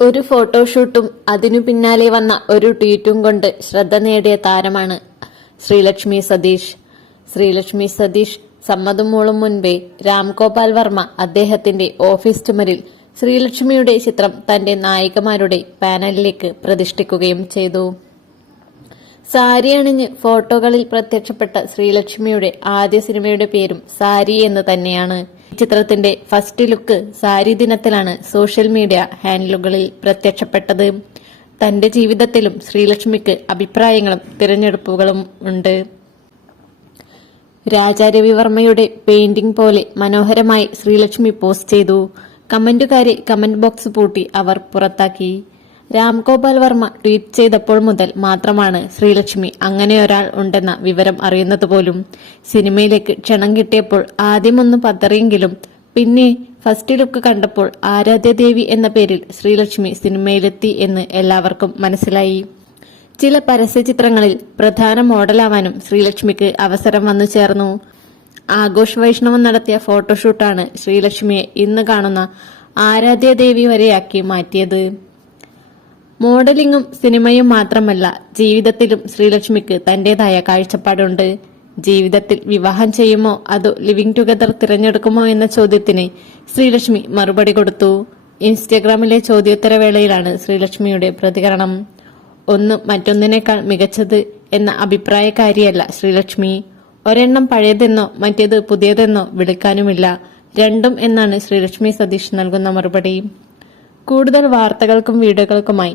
ഒരു ഫോട്ടോഷൂട്ടും അതിനു പിന്നാലെ വന്ന ഒരു ട്വീറ്റും കൊണ്ട് ശ്രദ്ധ നേടിയ താരമാണ് ശ്രീലക്ഷ്മി സതീഷ്. ശ്രീലക്ഷ്മി സതീഷ് സമ്മതം മൂളും മുൻപേ രാംഗോപാൽ വർമ്മ അദ്ദേഹത്തിന്റെ ഓഫീസ് ചുമരിൽ ശ്രീലക്ഷ്മിയുടെ ചിത്രം തന്റെ നായികമാരുടെ പാനലിലേക്ക് പ്രതിഷ്ഠിക്കുകയും ചെയ്തു. സാരി അണിഞ്ഞ് ഫോട്ടോകളിൽ പ്രത്യക്ഷപ്പെട്ട ശ്രീലക്ഷ്മിയുടെ ആദ്യ സിനിമയുടെ പേരും സാരി എന്ന് തന്നെയാണ്. ചിത്രത്തിന്റെ ഫസ്റ്റ് ലുക്ക് സാരി ദിനത്തിലാണ് സോഷ്യൽ മീഡിയ ഹാൻഡിലുകളിൽ പ്രത്യക്ഷപ്പെട്ടത്. തന്റെ ജീവിതത്തിലും ശ്രീലക്ഷ്മിക്ക് അഭിപ്രായങ്ങളും തിരഞ്ഞെടുപ്പുകളും ഉണ്ട്. രാജാരവിവർമ്മയുടെ പെയിന്റിംഗ് പോലെ മനോഹരമായി ശ്രീലക്ഷ്മി പോസ്റ്റ് ചെയ്തു. കമന്റുകാരെ കമന്റ് ബോക്സ് പൂട്ടി അവർ പുറത്താക്കി. രാംഗോപാൽ വർമ്മ ട്വീറ്റ് ചെയ്തപ്പോൾ മുതൽ മാത്രമാണ് ശ്രീലക്ഷ്മി അങ്ങനെ ഒരാൾ ഉണ്ടെന്ന വിവരം അറിയുന്നത് പോലും. സിനിമയിലേക്ക് ക്ഷണം കിട്ടിയപ്പോൾ ആദ്യമൊന്ന് പതറിയെങ്കിലും പിന്നെ ഫസ്റ്റ് ലുക്ക് കണ്ടപ്പോൾ ആരാധ്യദേവി എന്ന പേരിൽ ശ്രീലക്ഷ്മി സിനിമയിലെത്തി എന്ന് എല്ലാവർക്കും മനസ്സിലായി. ചില പരസ്യ ചിത്രങ്ങളിൽ പ്രധാന മോഡലാവാനും ശ്രീലക്ഷ്മിക്ക് അവസരം വന്നു ചേർന്നു. ആഘോഷ് വൈഷ്ണവം നടത്തിയ ഫോട്ടോഷൂട്ടാണ് ശ്രീലക്ഷ്മിയെ ഇന്ന് കാണുന്ന ആരാധ്യദേവി വരെയാക്കി മാറ്റിയത്. മോഡലിംഗും സിനിമയും മാത്രമല്ല ജീവിതത്തിലും ശ്രീലക്ഷ്മിക്ക് തന്റേതായ കാഴ്ചപ്പാടുണ്ട്. ജീവിതത്തിൽ വിവാഹം ചെയ്യുമോ അതോ ലിവിംഗ് ടുഗദർ തിരഞ്ഞെടുക്കുമോ എന്ന ചോദ്യത്തിന് ശ്രീലക്ഷ്മി മറുപടി കൊടുത്തു. ഇൻസ്റ്റഗ്രാമിലെ ചോദ്യോത്തരവേളയിലാണ് ശ്രീലക്ഷ്മിയുടെ പ്രതികരണം. ഒന്നും മറ്റൊന്നിനേക്കാൾ മികച്ചത് എന്ന അഭിപ്രായക്കാരിയല്ല ശ്രീലക്ഷ്മി. ഒരെണ്ണം പഴയതെന്നോ മറ്റേത് പുതിയതെന്നോ വിളിക്കാനുമില്ല. രണ്ടും എന്നാണ് ശ്രീലക്ഷ്മി സതീഷ് നൽകുന്ന മറുപടി. കൂടുതൽ വാർത്തകൾക്കും വീഡിയോകൾക്കുമായി